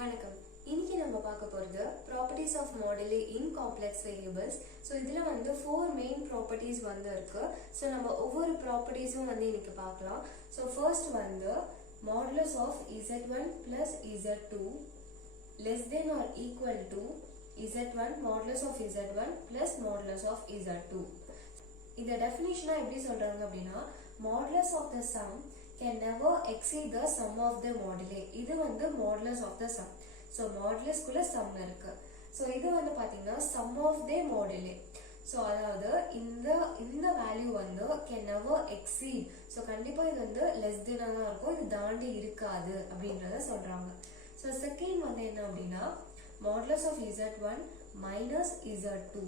வணக்கம். இன்னைக்கு நம்ம பார்க்க போறது properties of moduli in complex variables. So இதுல வந்து 4 மெயின் ப்ராப்பர்ட்டிஸ் வந்து இருக்கு. ஸோ நம்ம ஒவ்வொரு ப்ராப்பர்ட்டிஸும் வந்து இன்னைக்கு பார்க்கலாம். ஸோ ஃபர்ஸ்ட் வந்து modulus of z1 plus z2 less than or equal to z1 modulus of z1 plus modulus of z2. இந்த டெஃபினிஷனா எப்படி சொல்றாங்க அப்படின்னா, modulus of the sum can never exceed the sum of the moduli. இது வந்து modulus of the sum. So modulus குள்ள sum இருக்கு. So இது வந்து பாத்தீங்கன்னா sum of the moduli. So அதாவது இந்த வேல்யூ வந்து can never exceed. So கண்டிப்பா இது வந்து less than தான் இருக்கும், இது தாண்டி இருக்காது அப்படின்றத சொல்றாங்க. So செகண்ட் வந்து என்ன அப்படின்னா, modulus of z1 minus z2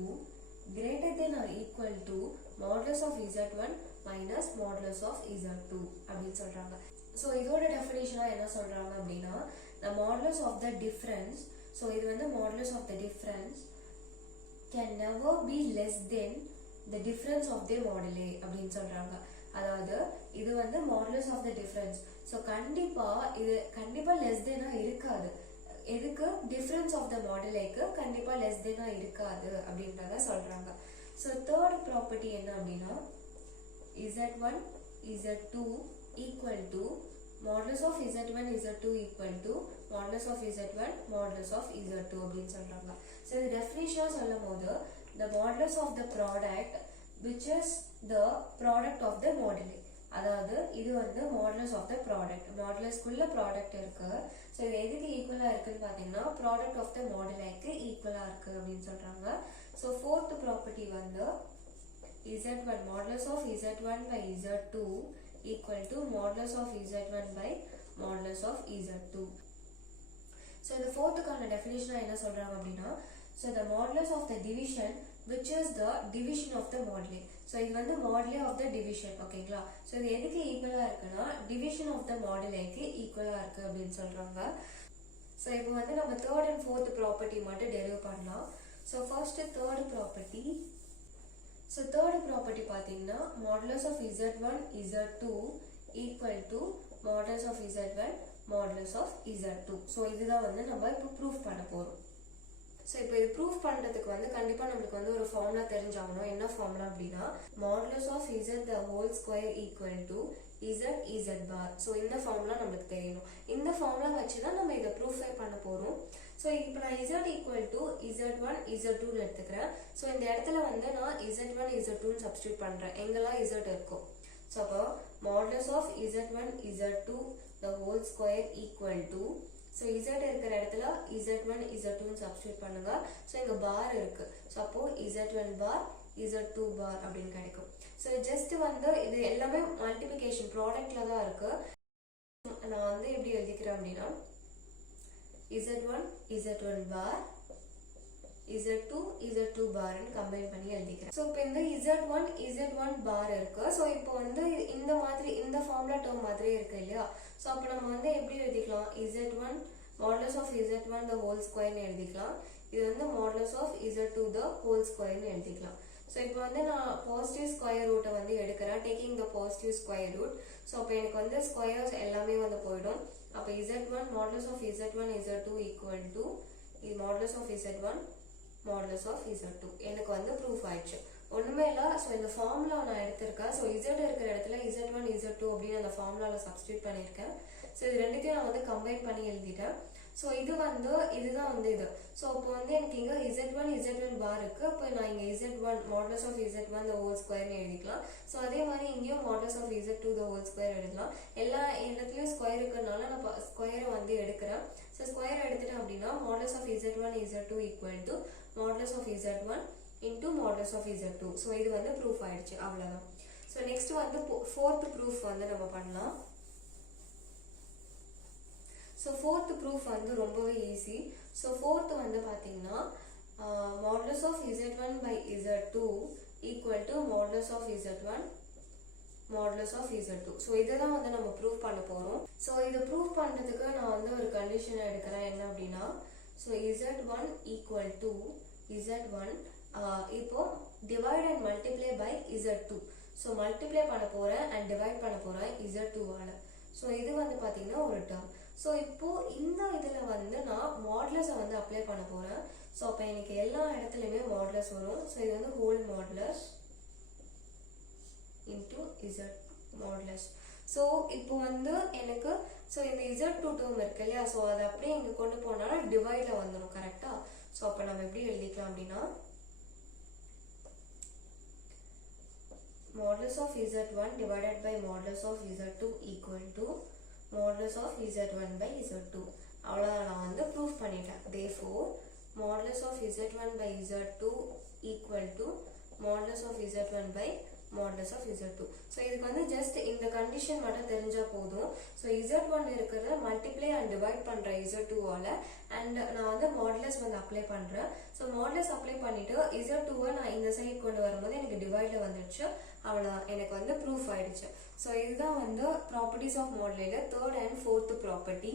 greater than or equal to modulus of z1 minus modulus of z2 அப்படின்னு சொல்றாங்க. ஸோ இதோட டெஃபினிஷனா என்ன சொல்றாங்க அப்படின்னா, the modulus of the difference, so இது வந்து modulus of the difference can never be less than the difference of the moduli அப்படின்னு சொல்றாங்க. அதாவது இது வந்து modulus of the difference. So கண்டிப்பா less than இருக்காது. எதுக்கு? difference of the moduliக்கு கண்டிப்பா less than இருக்காது அப்படின்றத சொல்றாங்க. ஸோ தேர்ட் ப்ராப்பர்ட்டி என்ன அப்படின்னா, z1 z2 equal to modulus of z1 z2 equal to modulus of z1 modulus of z2 அப்படின்னு சொல்றாங்க. ஸோ இது டெஃபினிஷனா சொல்லும் போது, the modulus of the product which is the product of the moduli. அதாவது இது வந்து modulus of the product. modulus குள்ள product இருக்கு. ஸோ இது எதுக்கு ஈக்குவலா இருக்குன்னு பாத்தீங்கன்னா, product of the moduliக்கு ஈக்குவலா இருக்கு அப்படின்னு சொல்றாங்க. ஸோ ஃபோர்த் ப்ராப்பர்ட்டி வந்து z1 modulus of z1 by z2 equal to modulus of z1 by modulus of z2. So இந்த ஃபோர்த்துக்கான டெஃபினிஷனா என்ன சொல்றாங்க அப்படின்னா, so the modulus of the division which is the division of the moduli. So இது வந்து moduli of the division. ஓகேங்களா? So இது எதுக்கு ஈக்குவலா இருக்குன்னா, division of the moduliக்கு ஈக்குவலா இருக்கு அப்படின்னு சொல்றாங்க. ஸோ இப்போ வந்து நம்ம தேர்ட் அண்ட் ஃபோர்த் ப்ராப்பர்ட்டி மட்டும் டெரிவ் பண்ணலாம். So first third property. So third property பார்த்தீங்கன்னா, modulus of z1 z2 equal to modulus of z1 modulus of z2. So இதுதான் வந்து நம்ம இப்போ ப்ரூஃப் பண்ண போறோம். ஸோ இப்போ இது ப்ரூஃப் பண்ணுறதுக்கு வந்து கண்டிப்பாக நம்மளுக்கு வந்து ஒரு ஃபார்முலா தெரிஞ்சாகணும். என்ன ஃபார்முலா அப்படின்னா, modulus of z the whole square equal to z bar. So இந்த ஃபார்முலா நம்மளுக்கு தெரியணும். இந்த ஃபார்முலா வச்சு தான் நம்ம இதை ப்ரூஃபை பண்ண போகிறோம். ஸோ இப்போ நான் z equal to z1 z2 எடுத்துக்கிறேன். ஸோ இந்த இடத்துல வந்து நான் z1 z2 சப்ஸ்டியூட் பண்ணுறேன், எங்கெல்லாம் z இருக்கும். ஸோ அப்போ modulus of z1 z2 the whole square equal to, so z இருக்கிற இடத்துல z1 z2 சப்ஸ்டியூட் பண்ணுங்க. ஸோ இங்க பார் இருக்கு. ஸோ அப்போ z1 பார் z2 பார் அப்படின்னு கிடைக்கும். ஸோ ஜஸ்ட் வந்து இது எல்லாமே மல்டிபிகேஷன் ப்ராடக்ட்ல தான் இருக்கு. நான் வந்து எப்படி எழுதிக்கிறேன் அப்படின்னா, z1 z1 பார் z2 z2 பார்னு கம்பைன் பண்ணி எழுதிக்கிறேன். ஸோ இப்போ இந்த z1 z1 பார் இருக்கு. ஸோ இப்போ வந்து இந்த மாதிரி இந்த ஃபார்முலா டேர்ம் மாதிரி இருக்கு இல்லையா? ஸோ அப்போ நம்ம வந்து எப்படி எழுதிக்கலாம், z1 modulus of z1 the whole square னு எழுதிக்கலாம். இது வந்து modulus of z2 the whole square னு எழுதிக்கலாம். ஸோ இப்போ வந்து நான் பாசிட்டிவ் ஸ்கொயர் ரூட்டை வந்து எடுக்கிறேன், taking the positive square root. So அப்போ எனக்கு வந்து ஸ்கொயர்ஸ் எல்லாமே வந்து போயிடும். அப்போ z1 modulus of z1 z2 equal to modulus of z1 modulus of z2 எனக்கு வந்து ப்ரூஃப் ஆயிடுச்சு. ஒண்ணுமே இல்லை. ஸோ இந்த ஃபார்முலா நான் எடுத்திருக்கேன். ஸோ z இருக்கிற இடத்துல z1 z2 அப்படின்னு அந்த ஃபார்முலாவில் சப்ஸ்டியூட் பண்ணியிருக்கேன். ஸோ இது ரெண்டுத்தையும் நான் வந்து கம்பைன் பண்ணி எழுதிட்டேன். ஸோ இது வந்து இதுதான் வந்து இது. ஸோ அப்போ வந்து எனக்கு இங்கே z1 z1 பார் இருக்கு. அப்போ நான் இங்கே z1 modulus of z1 the whole square எழுதிக்கலாம். ஸோ அதே மாதிரி இங்கேயும் modulus of z2 the whole square எழுதலாம். எல்லா இடத்துலையும் ஸ்கொயர் இருக்கிறதுனால நான் ஸ்கொயரை வந்து எடுக்கிறேன். ஸோ ஸ்கொயர் எடுத்துட்டேன் அப்படின்னா modulus of z1 z2 equal to modulus of z1 into modulus of z2. So இது வந்து ப்ரூஃப் ஆயிடுச்சு, அவ்வளோதான். ஸோ நெக்ஸ்ட் வந்து ஃபோர்த் ப்ரூஃப் வந்து நம்ம பண்ணலாம். ஸோ ஃபோர்த் ப்ரூஃப் வந்து ரொம்பவே ஈஸி. ஸோ ஃபோர்த் வந்து பார்த்தீங்கன்னா, modulus of z1 by z2 equal to modulus of z1 modulus of z2. So இதை தான் வந்து நம்ம ப்ரூஃப் பண்ண போகிறோம். ஸோ இதை ப்ரூஃப் பண்ணுறதுக்கு நான் வந்து ஒரு கண்டிஷனை எடுக்கிறேன். என்ன அப்படின்னா, so z1 equal to z1 இப்போ divide and multiply by z2. So multiply பண்ண போகிறேன் அண்ட் டிவைட் பண்ண போகிறேன் z2வால். ஸோ இது வந்து பார்த்தீங்கன்னா ஒரு டேர்ம். ஸோ இப்போ இந்த இதில் வந்து நான் வந்து அப்ளை பண்ண போகிறேன். ஸோ அப்போ எனக்கு எல்லா இடத்துலையுமே மாடுலஸ் வரும். ஸோ இது வந்து whole modulus into Z modulus. So இப்போ வந்து எனக்கு ஸோ இந்த Z2 டேர்ம் இருக்கு இல்லையா, ஸோ அதை அப்படியே இங்கே கொண்டு போனாலும் டிவைடில் வந்துடும் கரெக்டாக. ஸோ அப்போ நம்ம எப்படி எழுதிக்கலாம் அப்படின்னா modulus of Z1 divided by modulus of Z2 equal to modulus of Z1 by Z2. அவ்வளோதான், நான் வந்து ப்ரூஃப் பண்ணிட்டேன். therefore modulus of Z1 by Z2 equal to modulus of Z1 by modulus of Z2. So இதுக்கு வந்து just இந்த condition மட்டும் தெரிஞ்சா போதும். ஸோ Z1 இருக்கிறத மல்டிப்ளை அண்ட் டிவைட் பண்ணுற Z2வால் அண்ட் நான் வந்து மாடுலஸ் வந்து அப்ளை பண்ணுறேன். ஸோ மாடுலஸ் அப்ளை பண்ணிவிட்டு Z2வை நான் இந்த சைடு கொண்டு வரும்போது எனக்கு டிவைடில் வந்துடுச்சு. அவ்வளோதான், எனக்கு வந்து ப்ரூஃப் ஆயிடுச்சு. ஸோ இதுதான் வந்து ப்ராப்பர்ட்டிஸ் ஆஃப் மாடுலையில் third and fourth property.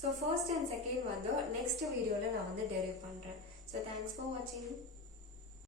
So first and second வந்து நெக்ஸ்ட் வீடியோவில் நான் வந்து டெரைவ் பண்ணுறேன். ஸோ தேங்க்ஸ் ஃபார் வாட்சிங்.